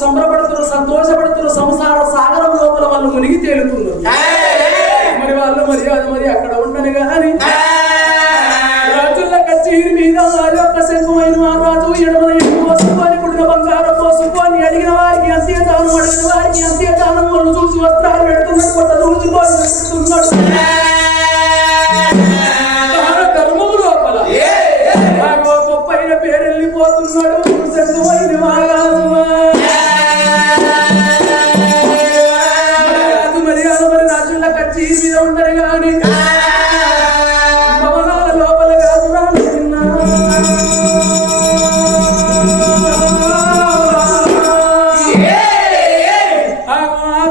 సంబరపడుతున్నారు, సంతోషపడుతున్నారు. సంసార సాగరం లోపల వాళ్ళు మునిగి తేలుతున్నారు. మరి వాళ్ళు మరి అక్కడ ఉండని కానీ రాజుల కచేరి మీద యొక్క శంఖమైన రాజు ఎడమల మోసుకొని పుట్టిన బంగారం మోసుకొని అడిగిన వారికి అంతే దానం, అడిగిన వారికి అంతే దానం. వాళ్ళు చూసి వస్త్రాలు పెడుతున్నారు, కొట్ట చూసుకొని పెడుతున్నాడు. ధర్మము లోపల గొప్పైన పేరు వెళ్ళిపోతున్నాడు. శంఖమైన రాజుల కచేరి మీద ఉండరు కానీ భవనాల లోపల కాదు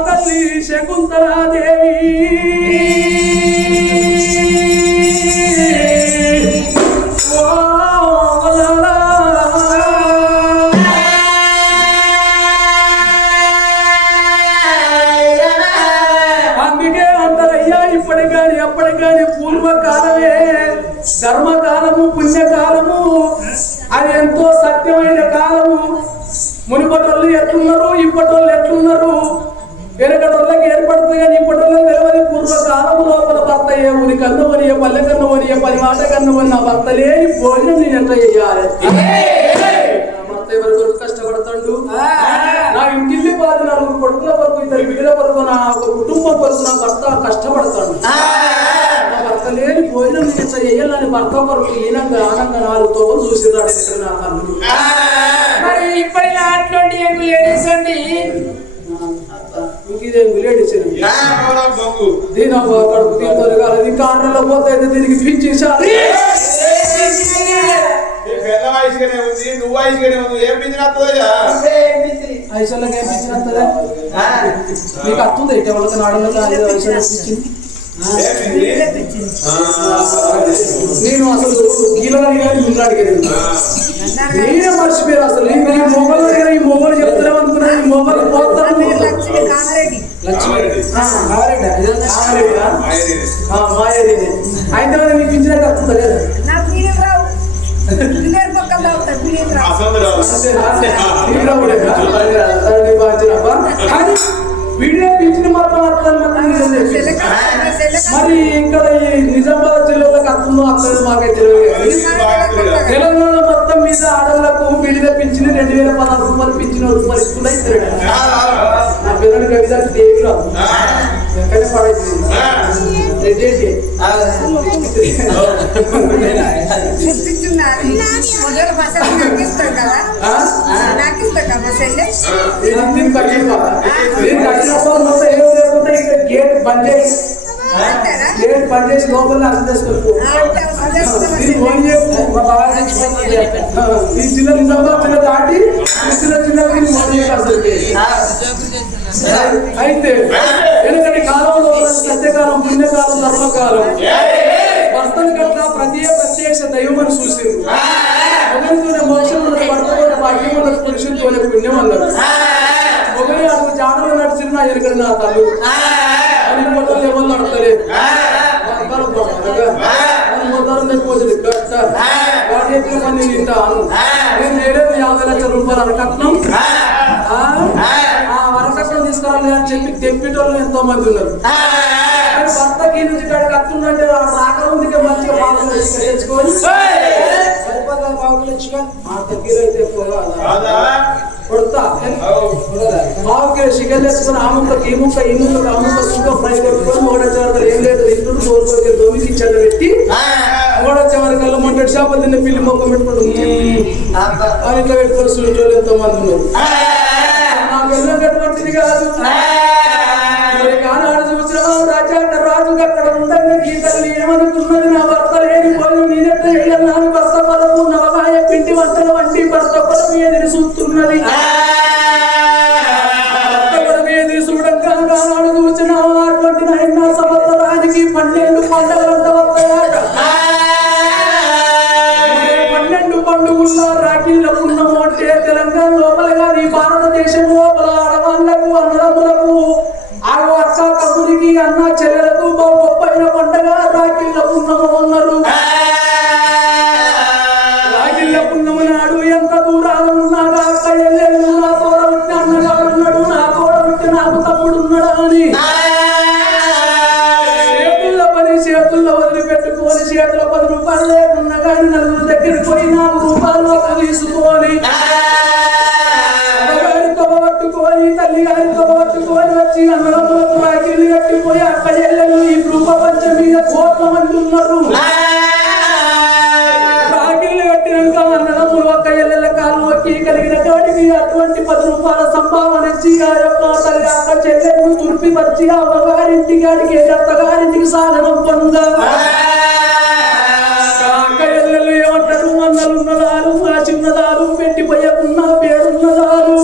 తల్లి శకుంతలాదేవి అప్పటికాని పూర్వకాలమే ధర్మకాలము, పుణ్యకాలము. అది ఎంతో సత్యమైన కాలము. మునిపటోళ్ళు ఎట్లున్నారు, ఇప్పటోళ్ళు ఎట్లున్నారు. వెనకటోళ్ళకి ఏర్పడుతుంది కానీ ఇప్పటోళ్ళకి తెలియదు. పూర్వకాలము లోపల భర్త ఏ ఊరి కన్ను వని, పల్లె కన్ను వని, పని మాట కన్ను వని నా భర్త లేని భోజనం నేను ఎంత చెయ్యాలి? భర్త ఎవరి కొరకు కష్టపడతాడు? నా ఇంటిల్లి బాధ, నలుగురు కొడుకుల కొరకు, ఇద్దరు బిడ్డల కొరకు, నా ఒక కుటుంబం కొరకు నా భర్త కష్టపడతాడు. భర్త లేని భోజనం నేను ఎంత చెయ్యాలని భర్త కొరకు ఈనంగా ఆనంగా 4 తోవలు చూసిరాడు ఇక్కడ నా తల్లి. మరి ఇప్పటి అట్లాంటి లేడీస్ అండి ఇంకేం లేడీస్ దీని కడుపు తీర్థాలు కాలేదు. ఇంకా ఆటల్లో పోతే దీనికి పిలిచేసారు. ఐశ్వర్యం ఏం పిచ్చినస్తుందా? నీకు అత్తుంది ఎవరికి నాడలో ఐశ్వర్యం పిచ్చింది. నేను అసలు గీలగాని కానీ ముందు అడిగేది నేనే మర్చిపోయారు. అసలు ఈ మొబైల్ ఈ మొబైల్ చెప్తారే అనుకున్నా. ఈ మొబైల్ పోతాను. మాయారెడ్డి అయితే నీకు ఇచ్చినట్టు వస్తుందా లేదా? వీడియో పిలిచిన మాత్రం మరి ఇక్కడ ఈ నిజామాబాద్ జిల్లాలోకి వస్తుందో వస్తుందో మాకే తెలియదు. తెలంగాణ మొత్తం మీద ఆడవాళ్ళకు విడిద పింఛన్ 2016 రూపాయలు పింఛన్ పరిస్థితులు ఇస్తాడు. నా పిల్లలకి విధాలు దేవిలో వెంకటే పడేది గేట్ బంద్ చేసి లోపల అర్థం చేసుకోవచ్చు. ఈ జిల్లా నిజామాబాద్ జిల్లా దాటి జిల్లా అయితే ఎందుకంటే కాలంలో సత్యకాలం, పుణ్యకాలం, ధర్మకాలం భర్తను కట్ల ప్రత్యక్ష దైవం అని చూసింది. మొగలితోనే మోక్షం ఉన్నది, భర్తతోనే భాగ్యం ఉన్నది, పురుషులతోనే పుణ్యం అన్నారు. మొగలి అసలు జాడలో నడిచిన నా ఎరుకడు నా తల్లు అని మొదలు ఎవరు నడతలేదు. మంది తింటాను నేను నేరేది 50 లక్షల రూపాయలు అరకట్నం వరకట్నం తీసుకురాలి అని చెప్పి తెప్పిటోళ్ళు ఎంతో మంది ఉన్నారు. భర్తకి నుంచి కాడికి అత్తుందంటే రాక ముందుకే మంచిగా పాలు తెచ్చుకొని సరిపడా పావులు తెచ్చుకొని ఆ దగ్గర అయితే కొడతా పావుకి చికెన్ తెచ్చుకొని ఆ ముక్కకి ఈ ముక్క ఈ ముక్కకి ఆ ముక్క సుఖం ఫ్రై కొట్టుకొని మూడొచ్చే వరకు ఏం లేదు ఇంట్లో కోరుకోకి దొమికి చెడ్డ పెట్టి మూడొచ్చే వరకల్లా మొట్టటి చేప తిన్న పిల్లి మొక్క పెట్టుకుంటూ అని ఇట్లా పెట్టుకొని చూసేవాళ్ళు ఎంతో మంది ఉన్నారు. నాకు వెళ్ళగటువంటిది కాదు. ఆనాడు చూసిన రాజు అక్కడ ఉండండి గీతలు ఏమనుకున్నది నా భర్త లేని పోయి నేనెట్ట వెళ్ళాను. భర్త పదము నవగాయ పిండి వంటల వంటి భర్త పదము ఎదిరి చూస్తున్నది. భర్త పదము ఎదిరి చూడంగా ఆనాడు చూసిన అటువంటి 9 సంవత్సరానికి 12 పండుగలంట వస్తాయట. 12 పండుగల్లో రాఖీల పున్నము అంటే తెలంగాణ దేశం లోపల కాదు ఈ భారతదేశం లోపల ఆడవాళ్లకు అన్నదమ్ములకు ఆగో అక్క తమ్ముడికి అన్న చెల్లెలకు గొప్పైన పంటగా రాఖీల పున్నము అన్నారు. రాఖీల పున్నము నాడు ఎంత దూరాన ఉన్నాగా అక్క ఎల్లెళ్ళు నా తోడ ఉంటే అన్నగాడు ఉన్నాడు, నా తోడ ఉంటే నాకు తమ్ముడు ఉన్నాడా అని చేతుల్లో వదిలిపెట్టుకొని చేతుల 10 రూపాయలు లేకున్నా కానీ నలుగురు దగ్గరికి పోయి 4 రూపాయలు తీసుకొని అమ్మగారితో పట్టుకొని తల్లి గారితో పట్టుకొని వచ్చి అన్నదమ్ములకు రాఖీలు కట్టిపోయి అక్క చెల్లెలు ఈ ప్రపంచం మీద కోట్ల మంది ఉన్నారు. రాఖీలు కట్టినాక అన్నదమ్ములు అక్క చెల్లెల కాలు వచ్చి కలిగిన కాడికి అటువంటి 10 రూపాయల సంభావన ఇచ్చి ఆ యొక్క తల్లి అక్క చెల్లెలను తుర్పి వచ్చి అమ్మగారింటి కాడికి అత్తగారింటికి సాగనం పొందా. అక్క చెల్లెలు ఏమంటారు అన్నలున్నదారు ఆ చిన్నదారు పెట్టిపోయకున్న పేరున్నదారు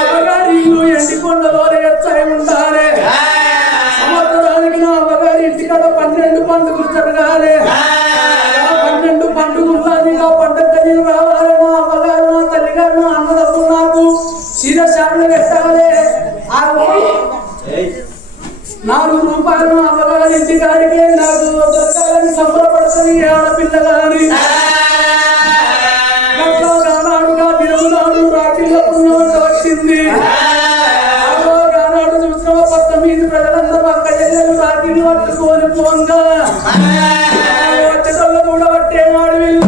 అమ్మగారి ఇల్లు ఎండికొండలోనే ఎచ్చాయి ఉండాలి. సంవత్సరానికి నా అమ్మగారి ఇంటికాడ 12 పండుగలు జరగాలి. 12 పండుగలు పండుగ నేను రావాలి. నా అమ్మగారు నా తల్లిగారు నా అన్నదమ్ములు నాకు శిరశాలను పెట్టాలి. 4 రూపాయలు అమ్మగారి ఇంటి గారికి నాకు దొరకాలని సంబరపడుతుంది ఆడపిల్ల గాని. గానాడుగా విరుగునాడు రాఖీల పుణ్యం వచ్చింది. గానాడు చూసిన 19 ప్రజలందరూ అక్క చెల్లెలు రాఖీలు పట్టుకొని పోంగా వచ్చేటోళ్ళు కూడా పట్టేనాడు వీళ్ళు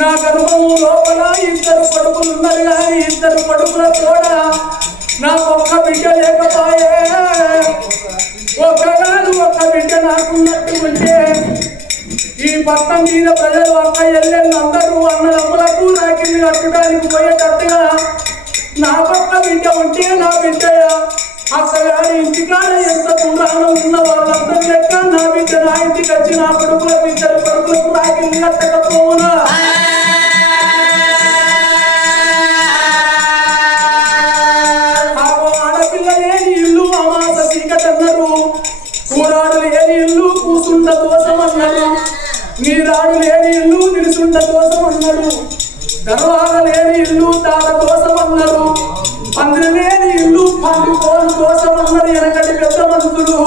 నా గర్భము లోపల 2 కొడుకులు ఉన్నారు కానీ 2 కొడుకుల కూడా నాకు ఒక్క బిడ్డ లేకపోయే. ఒక్క బిడ్డ నాకున్నట్టు ఉంటే ఈ పట్టం మీద ప్రజలు అక్క ఎల్లెళ్ళు అందరూ అన్నదమ్ములకు రాఖీలు కట్టడానికి పోయేటట్టుగా నాకొక్క బిడ్డ ఉంటే నా బిడ్డయా అక్కగారి ఇంటికాడ ఎంత దూరాన ఉన్న వాళ్ళందరూ లెక్క నా బిడ్డ నా ఇంటికి వచ్చి నా కొడుకులకు 2 కొడుకులకు రాఖీలు కట్టకపోవునా. ఆడపిల్ల లేని ఇల్లు అమాస చీకటన్నారు, కూరాడు లేని ఇల్లు కూసుండ దోషం అన్నాడు, నీరాడు లేని ఇల్లు నిలుసుండ దోషం అన్నాడు, దర్వాగ లేని ఇల్లు తాత దోషం అన్నారు, పందిరి లేని ఇల్లు పండు కోలు దోషం అన్నారు. వెనకటి పెద్ద మనుషులు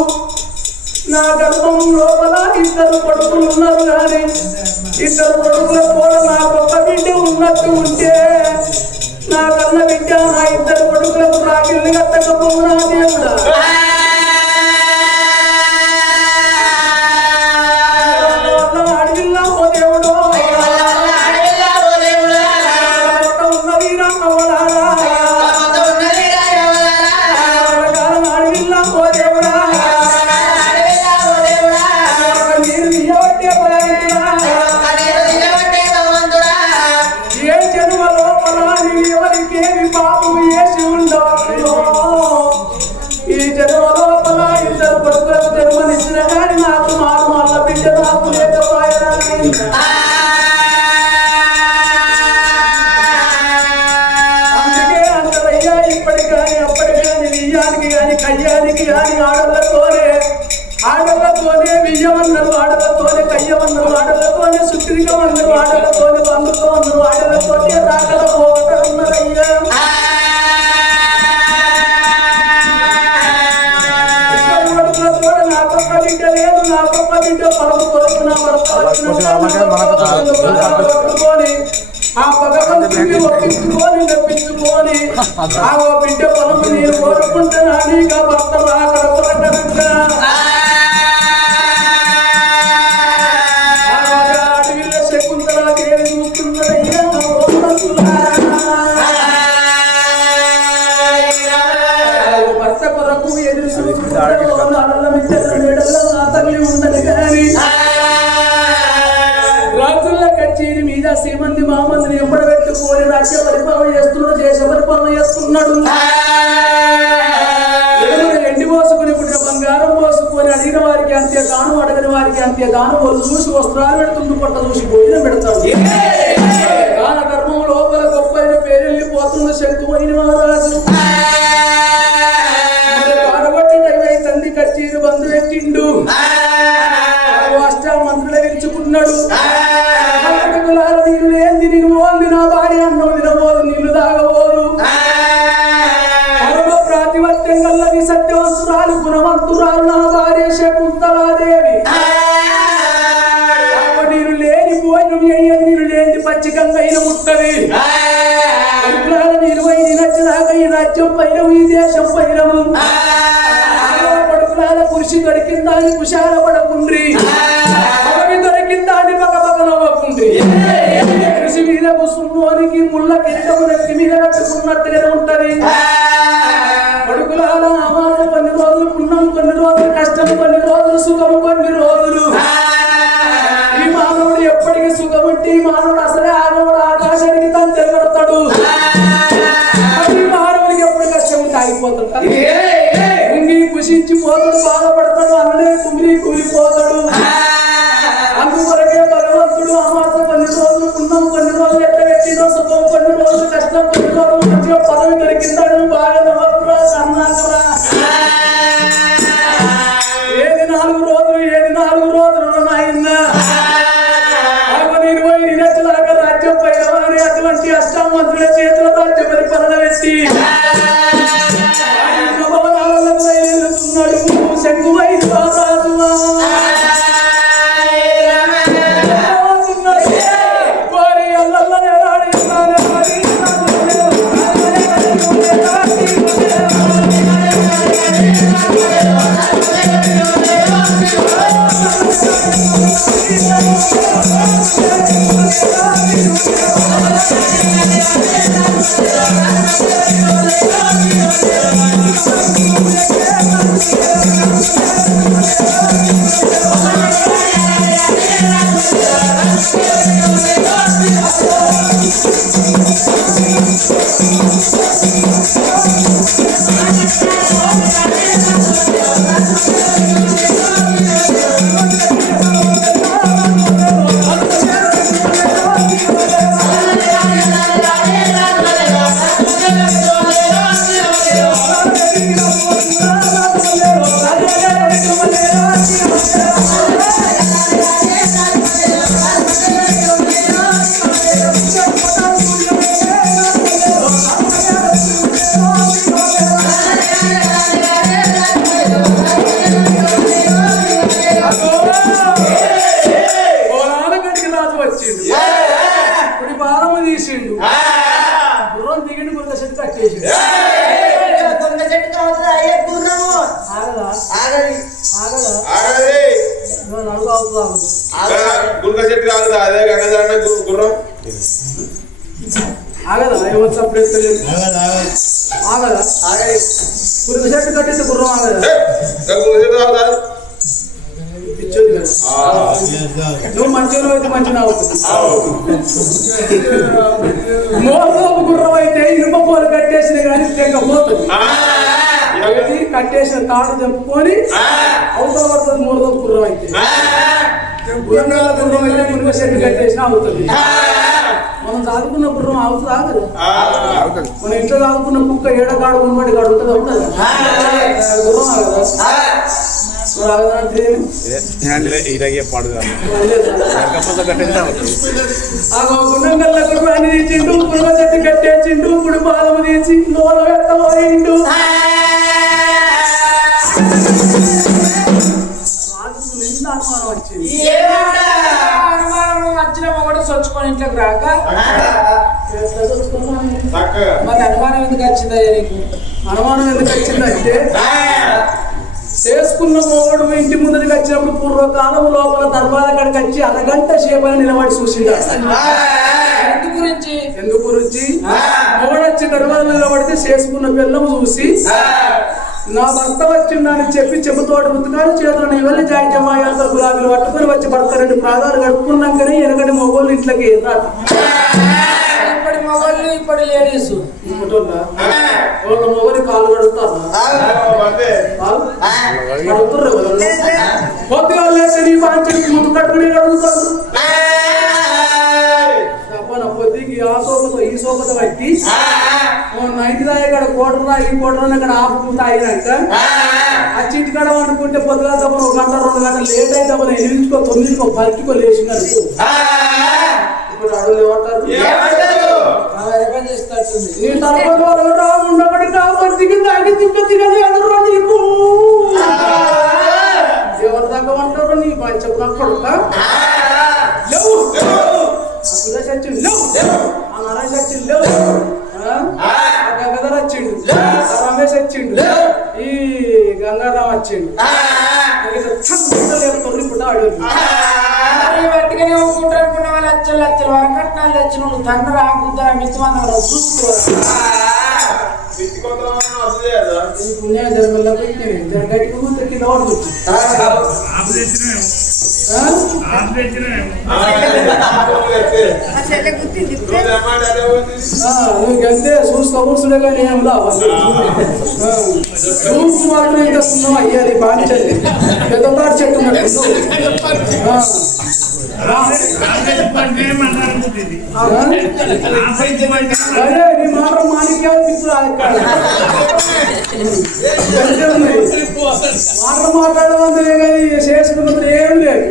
నా గర్భం లోపల 2 కొడుకులు ఉన్నారు కానీ 2 కొడుకుల కూడా నాకు ఒక్క బిడ్డ ఉన్నట్టు ఉంటే నా కన్న బిడ్డ నా 2 కొడుకులకు రాఖీలు కట్టకపోవునా దేవుడా. అడవిల్లా ఓ దేవుడు ఉన్నది రామవలారా అడవిల్లా ఓ దేవుడా నీరు నిలబట్టే ఏ జన్మ లోపల ఎవరికేమి పాపం వేసి ఉండవచ్చు. ఈ జన్మ లోపల 2 కొడుకులకు జన్మనిచ్చిన కానీ నాకు మారు మళ్ళ బిడ్డ నాకు లేకపోయారని అందుకే అంటారయ్యా ఇప్పటి కానీ అప్పటి కానీ నియ్యానికి కానీ కయ్యానికి కానీ ఆడలతోనే బియ్యమన్నారు ఆడలతోనే కయ్యమన్నారు ఆడలతోనే సుట్టిరికమన్నారు ఆడలతోనే బంధుతో అన్నారు ఆడలతోనే రాగల పోగొట్టన్నారయ్యా నా పక్క బిడ్డ లేదు నా పక్క బిడ్డ పరమ కొరకు నా భర్త ఆ భగవంతుని ఒప్పించుకొని నప్పించుకొని ఆ బిడ్డ పొలము నేను కోరుకుంటున్నా నీగా భర్త రాకడ కొరకనుగా అడవిలో శకుంతలాదేవి చూస్తున్నదయ్యా భర్త కొరకు ఎదురు తల్లి ఉన్నది కానీ రాజుల కచేరి మీద శ్రీమంతి మామందిని ఎంబడబెట్టుకొని రాజ్య పరిపాలన చేస్తున్నాడు దేశ పరిపాలన చేస్తున్నాడు ఎండి పోసుకుని పుట్టిన బంగారం పోసుకొని అడిగిన వారికి అంతే దానం అడగని వారికి అంతే దానం వాళ్ళు చూసి వస్త్రాలు పెడుతుంది పొట్ట చూసి భోజనం పెడతాడు దాన ధర్మం లోపల గొప్ప పేరెళ్ళిపోతున్న శంకుమైన మహారాజు తండ్రి కచేరి బంధు పెట్టిండు అష్టామంత్రులు విరుచుకున్నాడు నీళ్ళు ఏంది నేను ఓంది నా భార్య అన్నం తినబోదు నీళ్లు తాగబోదు పరమ ప్రాతిపత్యం గల్లది సత్యవంతురాలు గుణవంతురాలు నా భార్య శకుంతలాదేవి నీరు లేని భోజనం అయ్యని నీరు లేని పచ్చికంగైన ముట్టవి నీరు పోయి నచ్చినాక ఈ రాజ్యం పైన ఈ దేశం పైనము కృషి దొరికిందా అని కుశాల పడకుండ్రి అవి దొరికిందా అని పక్క పక్క నవ్వకుండ్రి కృషి మీద కుసుమోనికి ముళ్ళ కిరీటము నెత్తి మీద కట్టుకున్నట్టుగానే ఉంటది కొడుకులాల నామాలు కొన్ని రోజులు పుణ్యం కొన్ని రోజులు కష్టం కొన్ని రోజులు సుఖము కొన్ని రోజులు ఈ మానవుడు ఎప్పటికీ సుఖం ఉంటే ఈ మానవుడు అసలే ఆనవుడు ఆకాశానికి తను తిరగడతాడు ఈ మానవుడికి ఎప్పుడు కష్టం ఉంటే ఆగిపోతాడు కుషించిపోతాడు బాధపడతాడు అన్ననే కూలిపోతాడు అందుకొరకే భగవంతుడు అమాస కొన్ని రోజులు పుణ్యం కొన్ని రోజులు ఎట్లా పెట్టినో సుఖం కొన్ని రోజులు కష్టం కొన్ని రోజులు మంచిగా పదవి దొరికిందాడు బాగా నవ్వకురా అన్నాకరా ఏది 4 రోజులు నాయన్నా నేను పోయి నిరచలాగా రాజ్యం పైన వారి అటువంటి అష్టామంతుల చేతుల రాజ్య పరిపాలన పెట్టి శంకువైన రాజువా వారి అల్లల్ల నేరాడిస్తానే ఆగదా ఏమొచ్చప్పుడు ఆగదా పురుగు చెట్టు కట్టేసి గుర్రం ఆగదా పిచ్చోది కదా నువ్వు మంచిగా అయితే మంచిగా అవుతుంది మోసపు గుర్రం అయితే ఇనుప పూలు కట్టేసిన కానీ తెగపోతుంది కట్టేసిన తాడు తెంపుకొని అవసరం పడుతుంది మూడోపు గుర్రం అయితే గుర్రం అయితే మునుగ చెట్టు కట్టేసినా అవుతుంది మనం దాదుకున్న గుర్రం అవుతుందా కదా మన ఇంట్లో దాదుకున్న కుక్క ఏడగాడు ఉన్నవాడి గాడు ఉంటుంది అవుతుంది గుర్రం కదా గుండంగల్లకు ప్రాణి తీసిండు పురుగ చెట్టు కట్టేసిండు ఇప్పుడు పాదము తీసి నోర పెట్టబోయిండు అనుమానం వచ్చింది అనుమానం వచ్చిన ఒకటి సొచ్చుకొని ఇంట్లోకి రాక మరి అనుమానం ఎందుకు వచ్చిందా నీకు? అనుమానం ఎందుకు వచ్చిందంటే చేసుకున్న మొగడు ఇంటి ముందరికి వచ్చినప్పుడు పూర్వకాలం లోపల దర్బార్ అక్కడికి వచ్చి అరగంట సేపని నిలబడి చూసిండు. ఎందుకు గురించి మొగడు వచ్చి దర్బార్ నిలబడితే చేసుకున్న పిల్లము చూసి నా భర్త వచ్చిందని చెప్పి చెబుతోటి ఉతుకారు చేతులను ఇవన్నీ జాయిజమ్మాయాలతో గులాబీలు పట్టుకొని వచ్చి భర్త 2 ప్రాదాలు గడుపుకున్నాకనే వెనకటి మొగోళ్ళు ఇంట్లోకి రాట. ఇప్పటి మొగళ్ళు ఇప్పటి లేడీస్ వాళ్ళ మొగలి కాళ్ళు కడుగుతారు కొద్దిగా లేచి నీ బాధ్యత ముందు కట్టుకుని కడుగుతారు. పొద్దుకి ఆ సోపతో ఈ సోపతో పట్టి నైట్ దాకా ఇక్కడ కోటరా ఈ కోటరా ఇక్కడ ఆపుకుంటా అయినాక ఆ చిటికాడ వండుకుంటే పొద్దుగా తప్పని 1 గంట 2 గంటలు లేట్ అయితే 8కో 9కో 10కో లేచినారు. ఇప్పుడు అడుగులు ఏమంటారు? నీ తరగతి ఉండబడి కాబట్టి దాన్ని తిక్క తినది అందరూ నీకు ఎవరు తగ్గమంటారు? నీ పంచం నాకు కొడుక లేవు సచిన్ లేవు ఆ నరేష్ వచ్చిండు లేవు గంగాధర్ వచ్చిండు రమేష్ వచ్చిండు ఈ గంగారాం వచ్చిండు ఇప్పుడు అడుగు పట్టుకుని ఊరుకుంటారనుకున్న వాళ్ళు లచ్చలు వరకట్నాలు తెచ్చిన వాళ్ళు తండ్రి ఆకుతా మిత్రమన్న చూసుకోవాలి. పుణ్య జన్మల్లో గట్టిగా కింద పడుతుంది. నువ్వుకంతే చూసుకోకూర్చుడే కానీ ఏం చూపు మాత్రం ఇంకా సున్నం అయ్యాలి బాంచండి పెద్దపాటి చెట్టు అదే నీ మాత్రం మాణిక్యాలు తీసుకురాలి మాట్లాడమంటే కానీ చేసుకున్నప్పుడు ఏం లేదు.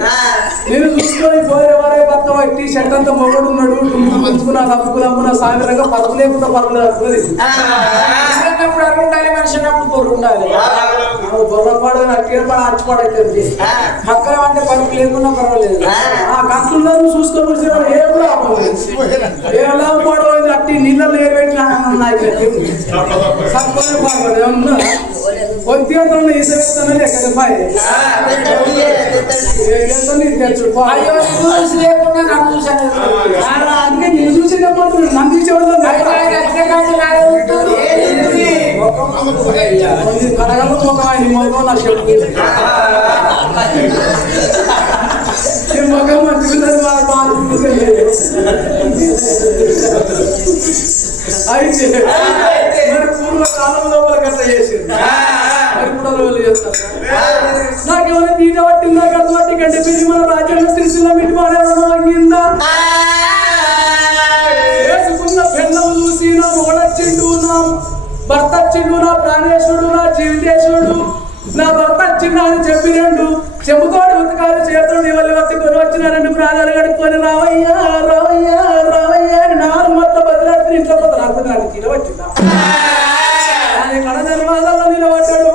నేను చూసుకొని పోయే వారే భర్త పట్టి షర్ట్ అంతా మొగడు ఉన్నాడు పంచుకున్నా తప్పుకున్నా సాయంత్రంగా పరుపు లేకుండా పరుపు ఉండాలి మనిషి అన్నప్పుడు పొర్రు ఉండాలి. బొర్రపాడు అట్టిపాడు అచ్చిపాడైతే పక్కన అంటే పరుపు లేకున్నా పర్వాలేదు. ఆ కంట్లో చూసుకొని ఏం లాభం ఏం లాభం పడవైంది అట్టి నీళ్ళలో ఏపెట్టినా కొద్దిగా ఈసారి ఎక్కడ పాయి లేకుండా నన్ను చూసాను. అందుకే నేను చూసేటప్పుడు నన్ను చూసేవాళ్ళు కడగలు మొక్క మొక్క నా చెప్పు మొక్క మంచి అయితే మరి పూర్వకాలం లోపల గట్ట చేసింది మరి కూడా రోజులు చేస్తారు. నాకేమైనా తీట పట్టిందా గడ్డ పట్టి కంటే పిల్లి మన రాజ్యాంగ శ్రీశిల మిట్టిమాడిందా వేసుకున్న పెళ్ళం చూసి నా మొగడొచ్చిండు నా భర్త వచ్చిండు నా ప్రాణేశ్వరుడు నా జీవితేశ్వరుడు నా భర్త వచ్చిండు అని చెప్పినండు చెంబుతోటి ఉతకాలు చేతులు ఇవల్లి పట్టుకొని వచ్చిన 2 ప్రాణాలు కడుక్కొని రావయ్యా రావయ్యా రావయ్యా అని 4 మొత్తం బదిలాడుకుని ఇంట్లో పోతే నాకు నిలబట్టిందా కడ నిర్మాణంలో నిలబడ్డాడు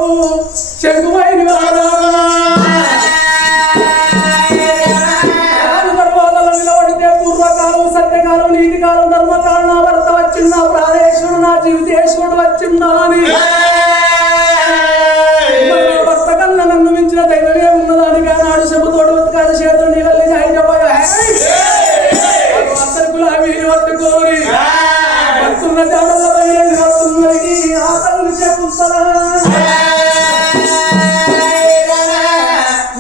చెంగుమైన నిర్మాణంలో నిలబడితే పూర్వకాలం సత్యకాలం నీతికాలం ధర్మకాలం నా భర్త వచ్చిందా ప్రాణేశ్వరుడు నా జీవితేశ్వరుడు వచ్చిందా అని భర్త కన్నా నన్ను మించిన దైవమే ఉన్నదాని కానాడు చెబుతోడు ఉతకాలి చేతులు నీ వెళ్ళి అత్తరు గులాబీని పట్టుకోని భక్తున్న జాడల్లో ఆతల్ని చెప్పుతారా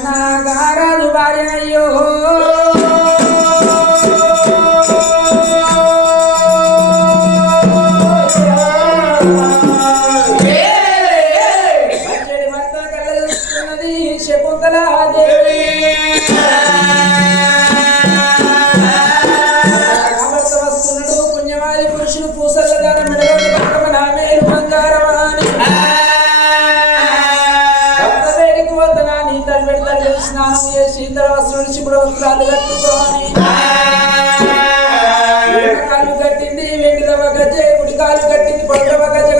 నా గారాలు భార్య అయ్యో ఏ చింతల వస్తువులు చిప్పుడు వస్త్రాలు కట్టుకోని కాలు కట్టింది వెండి రవ్వ గజ్జె కుడి కాలు కట్టింది పొడి రవ్వ గజ్జె